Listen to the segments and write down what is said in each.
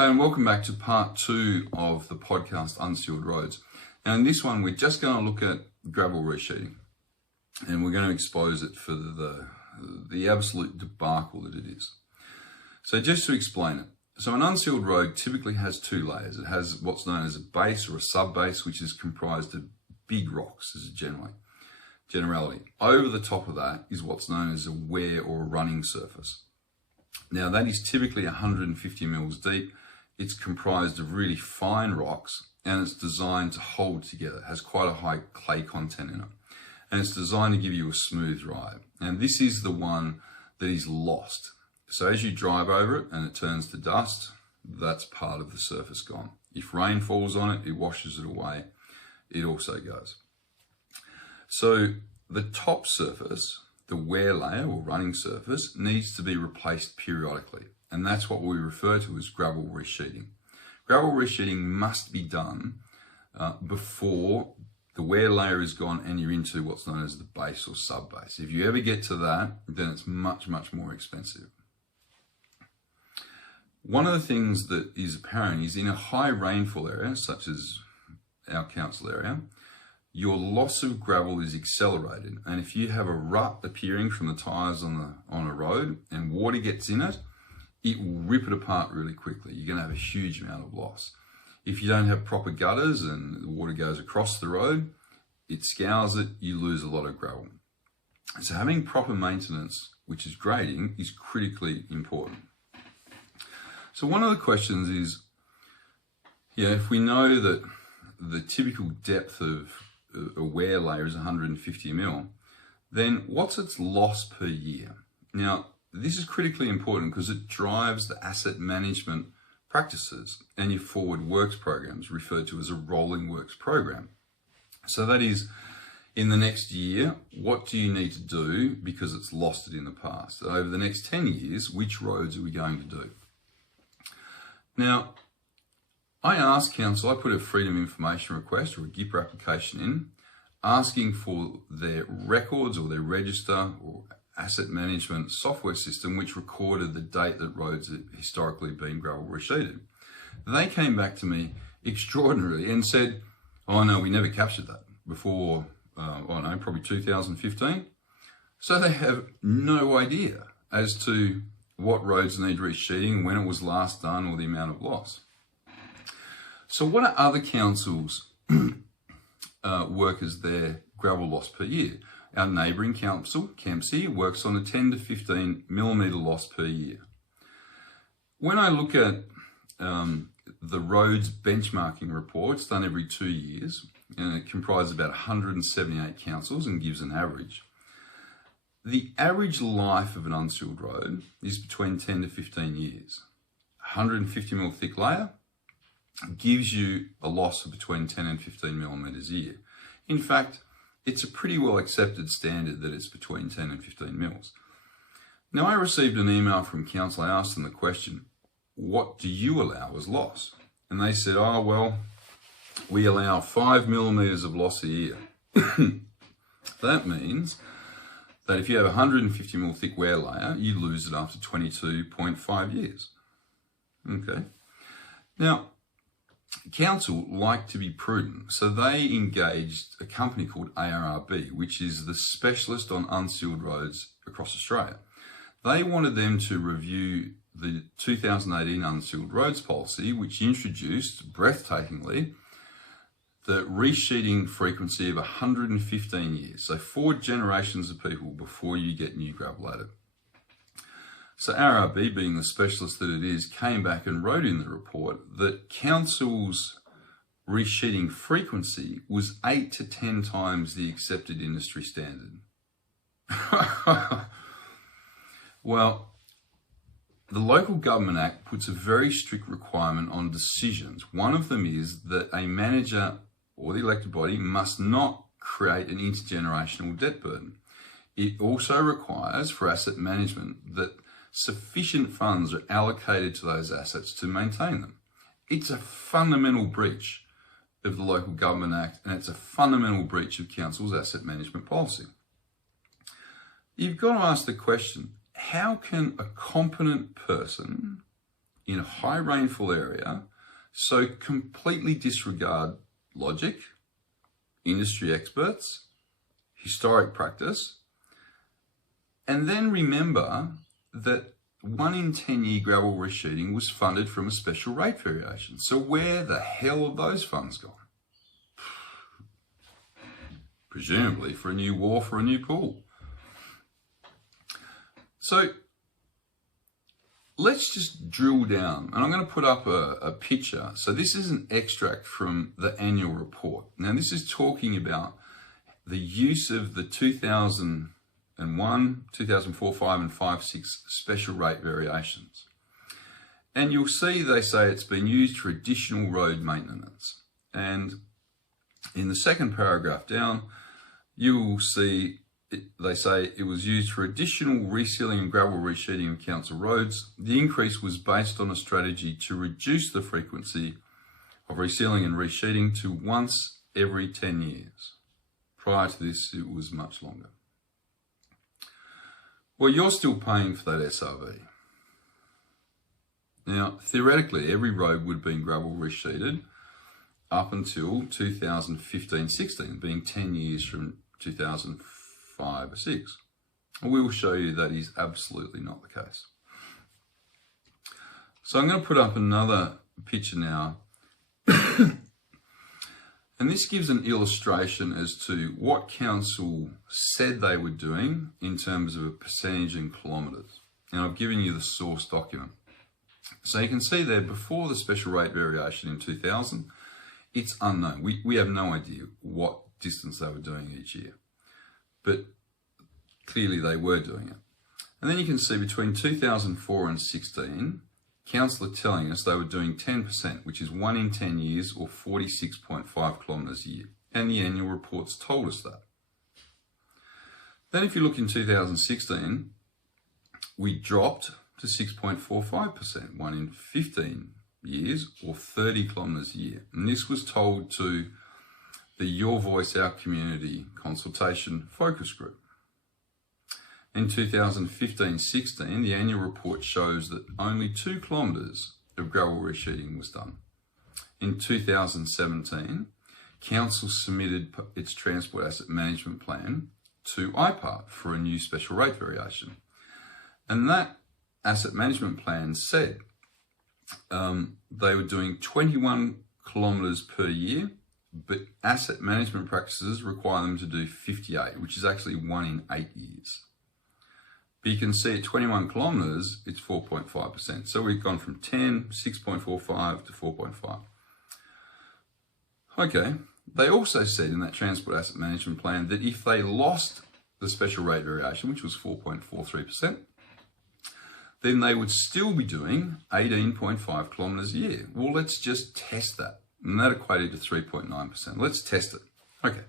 Hi, and welcome back to part 2 of the podcast Unsealed Roads. And in this one, we're just going to look at gravel resheeting, and we're going to expose it for the absolute debacle that it is. So just to explain it, so an unsealed road typically has 2 layers. It has what's known as a base or a sub-base, which is comprised of big rocks as a generality. Over the top of that is what's known as a wear or a running surface. Now that is typically 150 mils deep. It's comprised of really fine rocks and it's designed to hold together. It has quite a high clay content in it. And it's designed to give you a smooth ride. And this is the one that is lost. So as you drive over it and it turns to dust, that's part of the surface gone. If rain falls on it, it washes it away. It also goes. So the top surface, the wear layer or running surface, needs to be replaced periodically. And that's what we refer to as gravel resheeting. Gravel resheeting must be done before the wear layer is gone and you're into what's known as the base or sub-base. If you ever get to that, then it's much, much more expensive. One of the things that is apparent is in a high rainfall area, such as our council area, your loss of gravel is accelerated. And if you have a rut appearing from the tyres on a road and water gets in it, it will rip it apart really quickly. You're going to have a huge amount of loss. If you don't have proper gutters and the water goes across the road, it scours it, you lose a lot of gravel. So having proper maintenance, which is grading, is critically important. So one of the questions is, if we know that the typical depth of a wear layer is 150 mil, then what's its loss per year? Now, this is critically important because it drives the asset management practices and your forward works programs, referred to as a rolling works program. So that is, in the next year, what do you need to do because it's lost it in the past? Over the next 10 years, which roads are we going to do? Now, I asked council, I put a Freedom of Information request or a GIP application in, asking for their records or their register or asset management software system which recorded the date that roads had historically been gravel resheeted. They came back to me extraordinarily and said, oh no, we never captured that before, probably 2015. So they have no idea as to what roads need resheeting, when it was last done, or the amount of loss. So what are other councils' work as their gravel loss per year? Our neighbouring council, PHMC, works on a 10 to 15 millimetre loss per year. When I look at the roads benchmarking reports done every 2 years, and it comprises about 178 councils and gives an average, the average life of an unsealed road is between 10 to 15 years. 150 mil thick layer gives you a loss of between 10 and 15 millimetres a year. In fact, it's a pretty well accepted standard that it's between 10 and 15 mils. Now, I received an email from council. I asked them the question, what do you allow as loss? And they said, oh, well, we allow 5 millimetres of loss a year. That means that if you have a 150 mil thick wear layer, you lose it after 22.5 years. Okay. Now, council like to be prudent, so they engaged a company called ARRB, which is the specialist on unsealed roads across Australia. They wanted them to review the 2018 Unsealed Roads policy, which introduced, breathtakingly, the resheeting frequency of 115 years. So 4 generations of people before you get new gravel added. So ARRB, being the specialist that it is, came back and wrote in the report that council's resheeting frequency was 8 to 10 times the accepted industry standard. Well, the Local Government Act puts a very strict requirement on decisions. One of them is that a manager or the elected body must not create an intergenerational debt burden. It also requires for asset management that sufficient funds are allocated to those assets to maintain them. It's a fundamental breach of the Local Government Act, and it's a fundamental breach of council's asset management policy. You've got to ask the question, how can a competent person in a high rainfall area, so completely disregard logic, industry experts, historic practice, and then remember that 1 in 10 year gravel resheeting was funded from a special rate variation. So where the hell have those funds gone? Presumably for a new wharf or a new pool. So let's just drill down, and I'm going to put up a picture. So this is an extract from the annual report. Now this is talking about the use of the 2001, 2004, 5 and 5, 6 special rate variations. And you'll see they say it's been used for additional road maintenance. And in the second paragraph down, you'll see they say it was used for additional resealing and gravel resheeting of council roads. The increase was based on a strategy to reduce the frequency of resealing and resheeting to once every 10 years. Prior to this, it was much longer. Well, you're still paying for that SRV. Now, theoretically, every road would have been gravel resheeted up until 2015-16, being 10 years from 2005 or 6. And we will show you that is absolutely not the case. So I'm going to put up another picture now. And this gives an illustration as to what council said they were doing in terms of a percentage in kilometres. And I've given you the source document. So you can see there, before the special rate variation in 2000, it's unknown. We have no idea what distance they were doing each year. But clearly they were doing it. And then you can see between 2004 and 16, council are telling us they were doing 10%, which is 1 in 10 years or 46.5 kilometres a year. And the annual reports told us that. Then if you look in 2016, we dropped to 6.45%, 1 in 15 years or 30 kilometres a year. And this was told to the Your Voice, Our Community consultation focus group. In 2015-16, the annual report shows that only 2 kilometres of gravel resheeting was done. In 2017, council submitted its transport asset management plan to IPART for a new special rate variation. And that asset management plan said they were doing 21 kilometres per year, but asset management practices require them to do 58, which is actually 1 in 8 years. But you can see at 21 kilometres, it's 4.5%. So we've gone from 10, 6.45 to 4.5. Okay, they also said in that transport asset management plan that if they lost the special rate variation, which was 4.43%, then they would still be doing 18.5 kilometres a year. Well, let's just test that. And that equated to 3.9%. Let's test it. Okay,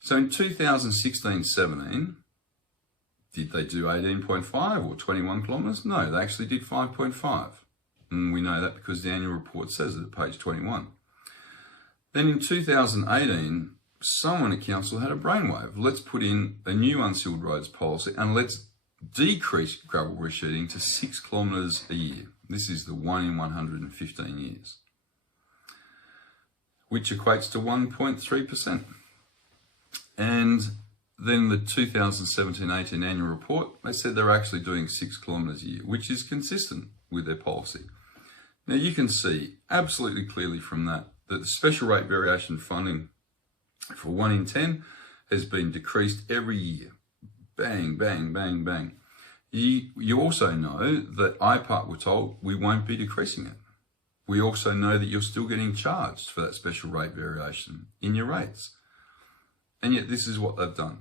so in 2016-17, did they do 18.5 or 21 kilometres? No, they actually did 5.5. And we know that because the annual report says it at page 21. Then in 2018, someone at council had a brainwave. Let's put in a new unsealed roads policy and let's decrease gravel resheeting to 6 kilometres a year. This is the 1 in 115 years, which equates to 1.3%. And then the 2017-18 annual report, they said they're actually doing 6 kilometres a year, which is consistent with their policy. Now you can see absolutely clearly from that the special rate variation funding for 1 in 10 has been decreased every year. Bang, bang, bang, bang. You also know that IPART were told we won't be decreasing it. We also know that you're still getting charged for that special rate variation in your rates. And yet this is what they've done.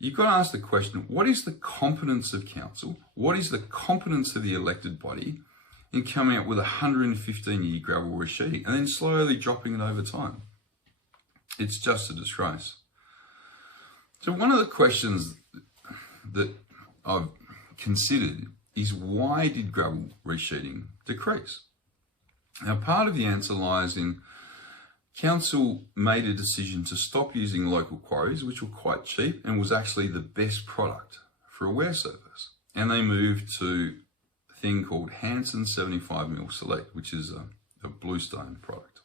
You've got to ask the question, what is the competence of council? What is the competence of the elected body in coming up with 115-year gravel resheeting and then slowly dropping it over time? It's just a disgrace. So one of the questions that I've considered is, why did gravel resheeting decrease? Now, part of the answer lies in council made a decision to stop using local quarries, which were quite cheap and was actually the best product for a wear surface. And they moved to thing called Hansen 75mm Select, which is a bluestone product.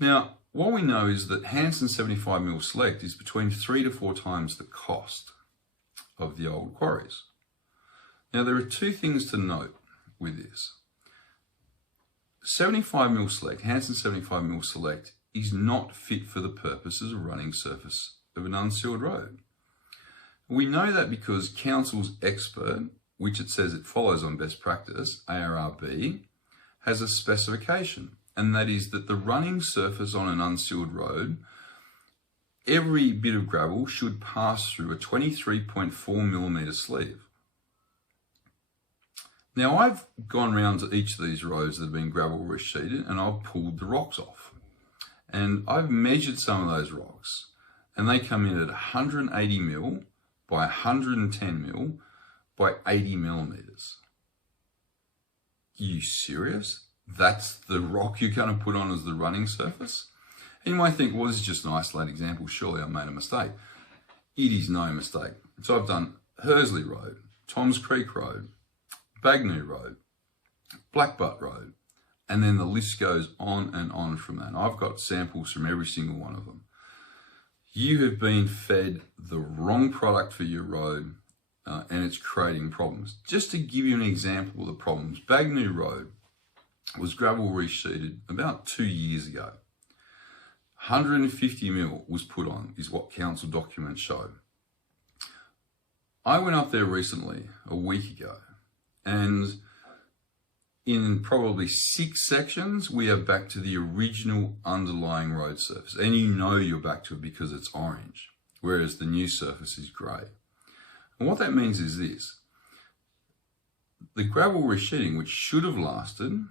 Now, what we know is that Hansen 75mm Select is between 3 to 4 times the cost of the old quarries. Now, there are two things to note with this. 75mm Select, Hansen 75mm Select, is not fit for the purposes of running surface of an unsealed road. We know that because Council's expert, which it says it follows on best practice, ARRB, has a specification, and that is that the running surface on an unsealed road, every bit of gravel should pass through a 23.4mm sleeve. Now, I've gone around to each of these roads that have been gravel resheeted, and I've pulled the rocks off. And I've measured some of those rocks, and they come in at 180mm by 110mm by 80mm. You serious? That's the rock you're going to put on as the running surface? And you might think, well, this is just an isolated example. Surely I made a mistake. It is no mistake. So I've done Hursley Road, Toms Creek Road, Bagnoo Road, Blackbutt Road, and then the list goes on and on from that. I've got samples from every single one of them. You have been fed the wrong product for your road, and it's creating problems. Just to give you an example of the problems, Bagnoo Road was gravel resheeted about 2 years ago. 150mm was put on, is what council documents show. I went up there recently, a week ago, and in probably 6 sections, we are back to the original underlying road surface. And you know you're back to it because it's orange, whereas the new surface is grey. And what that means is this. The gravel resheeting, which should have lasted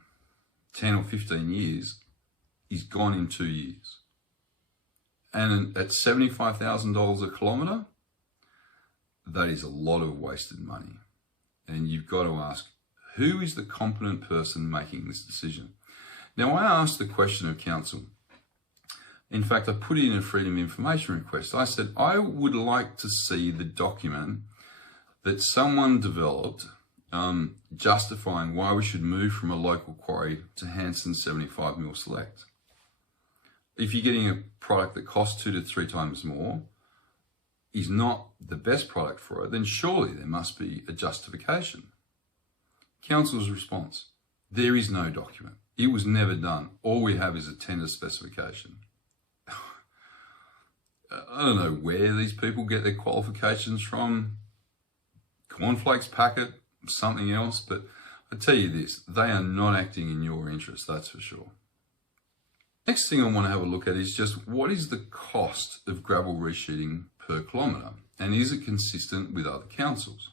10 or 15 years, is gone in 2 years. And at $75,000 a kilometre, that is a lot of wasted money. And you've got to ask, who is the competent person making this decision? Now, I asked the question of council. In fact, I put in a freedom of information request. I said, I would like to see the document that someone developed justifying why we should move from a local quarry to Hansen 75mm Select. If you're getting a product that costs 2 to 3 times more, is not the best product for it, then surely there must be a justification. Council's response, there is no document. It was never done. All we have is a tender specification. I don't know where these people get their qualifications from. Cornflakes packet, something else, but I tell you this, they are not acting in your interest, that's for sure. Next thing I want to have a look at is just what is the cost of gravel resheeting per kilometre, and is it consistent with other councils?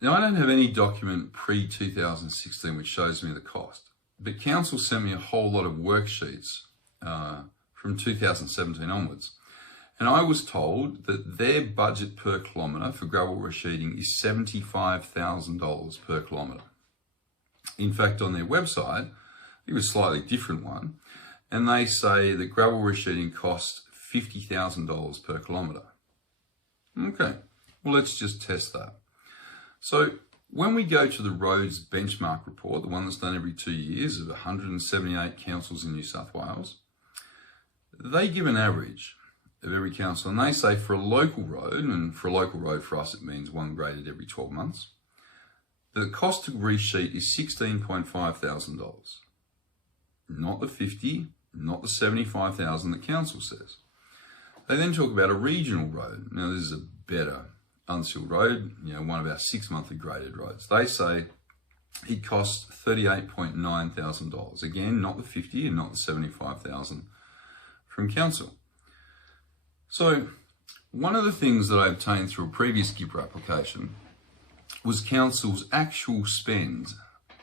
Now, I don't have any document pre-2016 which shows me the cost, but council sent me a whole lot of worksheets from 2017 onwards, and I was told that their budget per kilometre for gravel resheeting is $75,000 per kilometre. In fact, on their website, it was a slightly different one, and they say that gravel resheeting costs $50,000 per kilometre. Okay, well, let's just test that. So when we go to the roads benchmark report, the one that's done every 2 years of 178 councils in New South Wales, they give an average of every council, and they say for a local road, and for a local road for us it means one graded every 12 months, the cost to resheet is $16,500. Not the 50, not the 75,000 that council says. They then talk about a regional road. Now, this is a better unsealed road, one of our 6 monthly graded roads. They say it costs $38,900. Again, not the 50 and not the 75,000 from council. So one of the things that I obtained through a previous GIPRA application was council's actual spend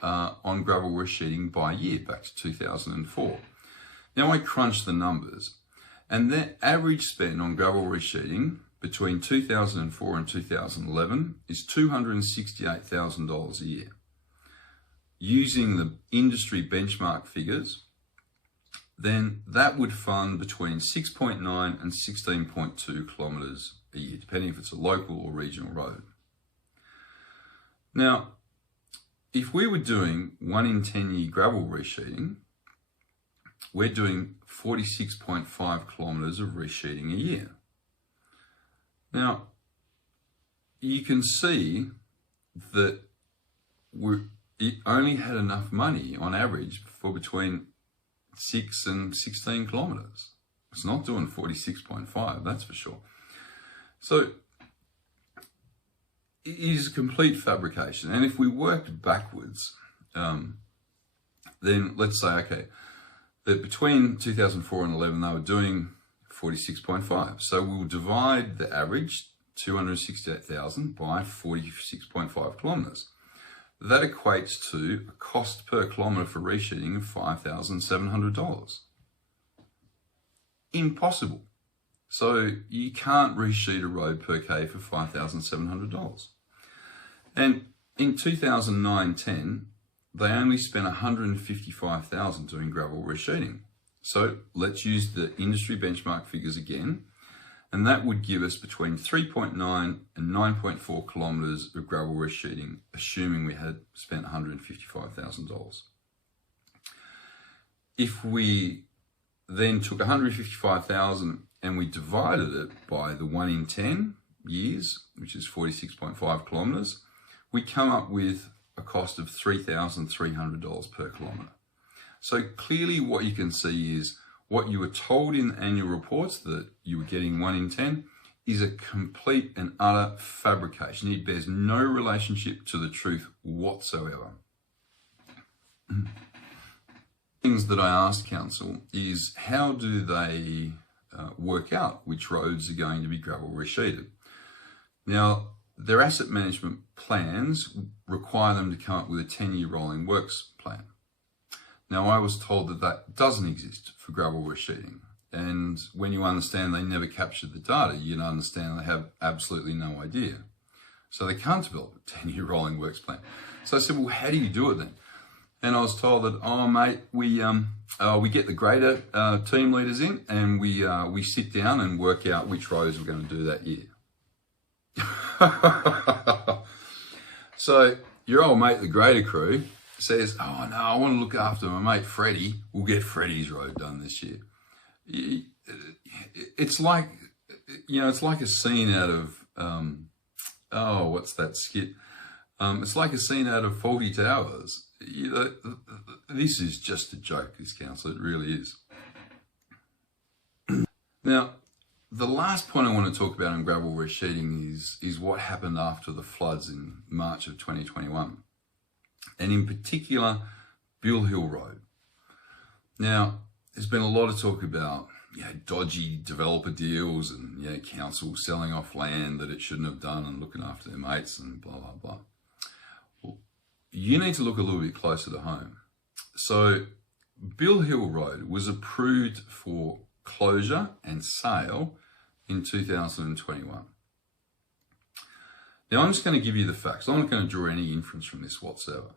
on gravel resheeting by year back to 2004. Now I crunched the numbers, and their average spend on gravel resheeting between 2004 and 2011 is $268,000 a year. Using the industry benchmark figures, then that would fund between 6.9 and 16.2 kilometres a year, depending if it's a local or regional road. Now, if we were doing 1 in 10 year gravel resheeting, we're doing 46.5 kilometres of resheeting a year. Now, you can see that it only had enough money on average for between 6 and 16 kilometres. It's not doing 46.5, that's for sure. So it is complete fabrication. And if we worked backwards, then let's say, okay, that between 2004 and 11, they were doing 46.5. So we'll divide the average, 268,000, by 46.5 kilometres. That equates to a cost per kilometre for resheeting of $5,700. Impossible. So you can't resheet a road per K for $5,700. And in 2009-10, they only spent $155,000 doing gravel resheeting. So let's use the industry benchmark figures again, and that would give us between 3.9 and 9.4 kilometres of gravel resheeting, assuming we had spent $155,000. If we then took $155,000 and we divided it by the 1 in 10 years, which is 46.5 kilometres, we come up with a cost of $3,300 per kilometre. So clearly what you can see is what you were told in annual reports that you were getting 1 in 10 is a complete and utter fabrication. It bears no relationship to the truth whatsoever. Things that I asked council is how do they work out which roads are going to be gravel resheeted? Now, their asset management plans require them to come up with a 10-year rolling works plan. Now, I was told that that doesn't exist for gravel resheeting. And when you understand they never captured the data, you understand they have absolutely no idea. So they can't develop a 10-year rolling works plan. So I said, well, how do you do it then? And I was told that, oh, mate, we get the grader team leaders in and we sit down and work out which roads we're going to do that year. So your old mate, the grader crew, says, oh no, I want to look after my mate Freddie. We'll get Freddie's road done this year. It's like, it's like a scene out of, what's that skit? It's like a scene out of Fawlty Towers. This is just a joke, this council, it really is. Now, the last point I want to talk about in gravel resheeting is what happened after the floods in March of 2021. And in particular, Bill Hill Road. Now, there's been a lot of talk about dodgy developer deals and council selling off land that it shouldn't have done and looking after their mates and blah, blah, blah. Well, you need to look a little bit closer to home. So Bill Hill Road was approved for closure and sale in 2021. Now, I'm just going to give you the facts. I'm not going to draw any inference from this whatsoever.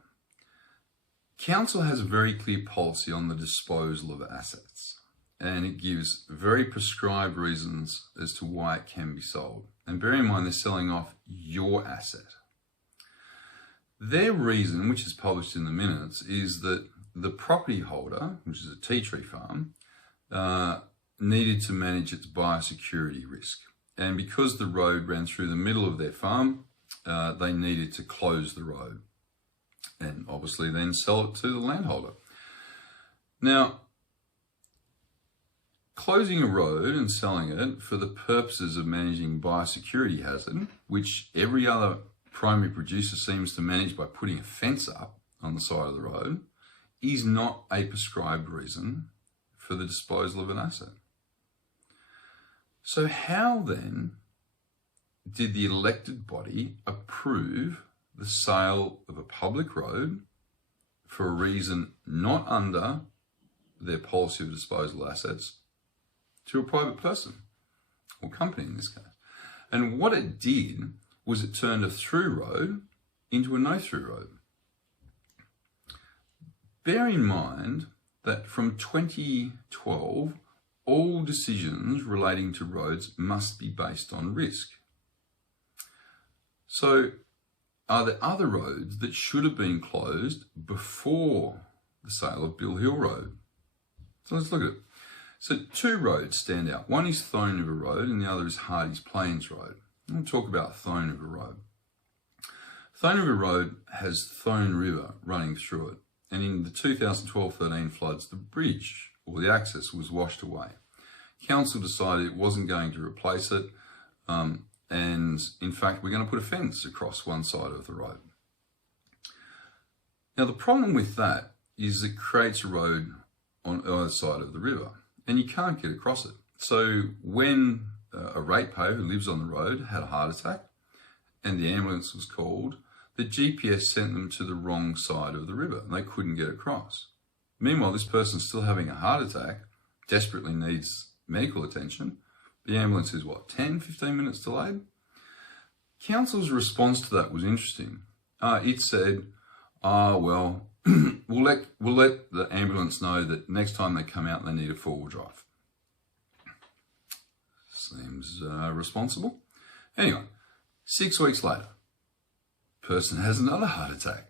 Council has a very clear policy on the disposal of assets, and it gives very prescribed reasons as to why it can be sold. And bear in mind, they're selling off your asset. Their reason, which is published in the minutes, is that the property holder, which is a tea tree farm, needed to manage its biosecurity risk. And because the road ran through the middle of their farm, they needed to close the road and obviously then sell it to the landholder. Now, closing a road and selling it for the purposes of managing biosecurity hazard, which every other primary producer seems to manage by putting a fence up on the side of the road, is not a prescribed reason for the disposal of an asset. So how then did the elected body approve the sale of a public road for a reason not under their policy of disposal of assets to a private person or company in this case? And what it did was it turned a through road into a no through road. Bear in mind that from 2012, all decisions relating to roads must be based on risk. So are there other roads that should have been closed before the sale of Bill Hill Road? So let's look at it. So 2 roads stand out. One is Thone River Road and the other is Hardy's Plains Road. I'm going to talk about Thone River Road. Thone River Road has Thone River running through it. And in the 2012-13 floods, the bridge or the access was washed away. Council decided it wasn't going to replace it. And in fact, we're going to put a fence across one side of the road. Now, the problem with that is it creates a road on either side of the river and you can't get across it. So when a ratepayer who lives on the road had a heart attack and the ambulance was called, the GPS sent them to the wrong side of the river and they couldn't get across. Meanwhile, this person's still having a heart attack, desperately needs medical attention. The ambulance is what, 10, 15 minutes delayed? Council's response to that was interesting. It said, well, we'll let the ambulance know that next time they come out, they need a 4-wheel drive. Seems responsible. Anyway, 6 weeks later, person has another heart attack.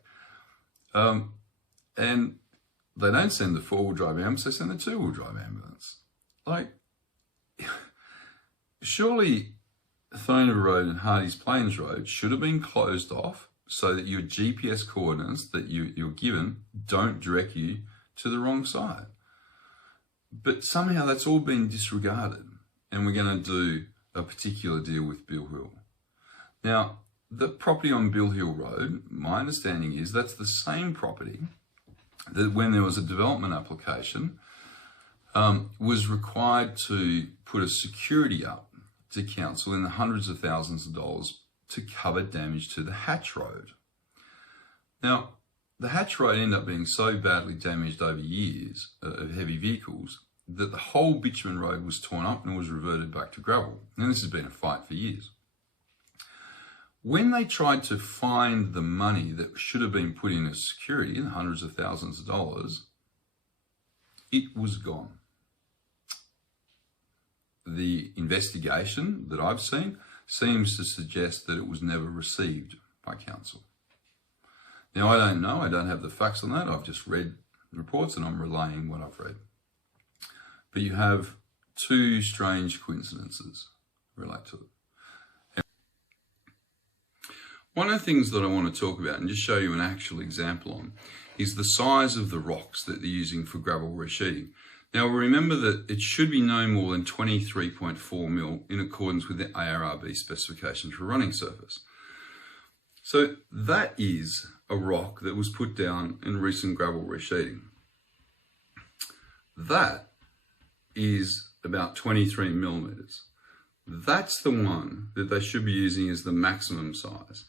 And they don't send the 4-wheel drive ambulance, they send the 2-wheel drive ambulance. Like, surely Thone River Road and Hardy's Plains Road should have been closed off so that your GPS coordinates that you're given don't direct you to the wrong side. But somehow that's all been disregarded and we're going to do a particular deal with Bill Hill. Now, the property on Bill Hill Road, my understanding is that's the same property that when there was a development application, was required to put a security up to council in the hundreds of thousands of dollars to cover damage to the Hatch Road. Now, the Hatch Road ended up being so badly damaged over years of heavy vehicles that the whole bitumen road was torn up and was reverted back to gravel. And this has been a fight for years. When they tried to find the money that should have been put in as security, in hundreds of thousands of dollars, it was gone. The investigation that I've seen seems to suggest that it was never received by council. Now, I don't know, I don't have the facts on that. I've just read reports and I'm relaying what I've read. But you have 2 strange coincidences relate to it. One of the things that I want to talk about and just show you an actual example on is the size of the rocks that they're using for gravel resheeting. Now remember that it should be no more than 23.4 mil in accordance with the ARRB specifications for running surface. So that is a rock that was put down in recent gravel resheeting. That is about 23 millimeters. That's the one that they should be using as the maximum size.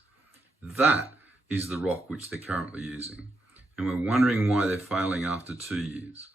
That is the rock which they're currently using. And we're wondering why they're failing after 2 years.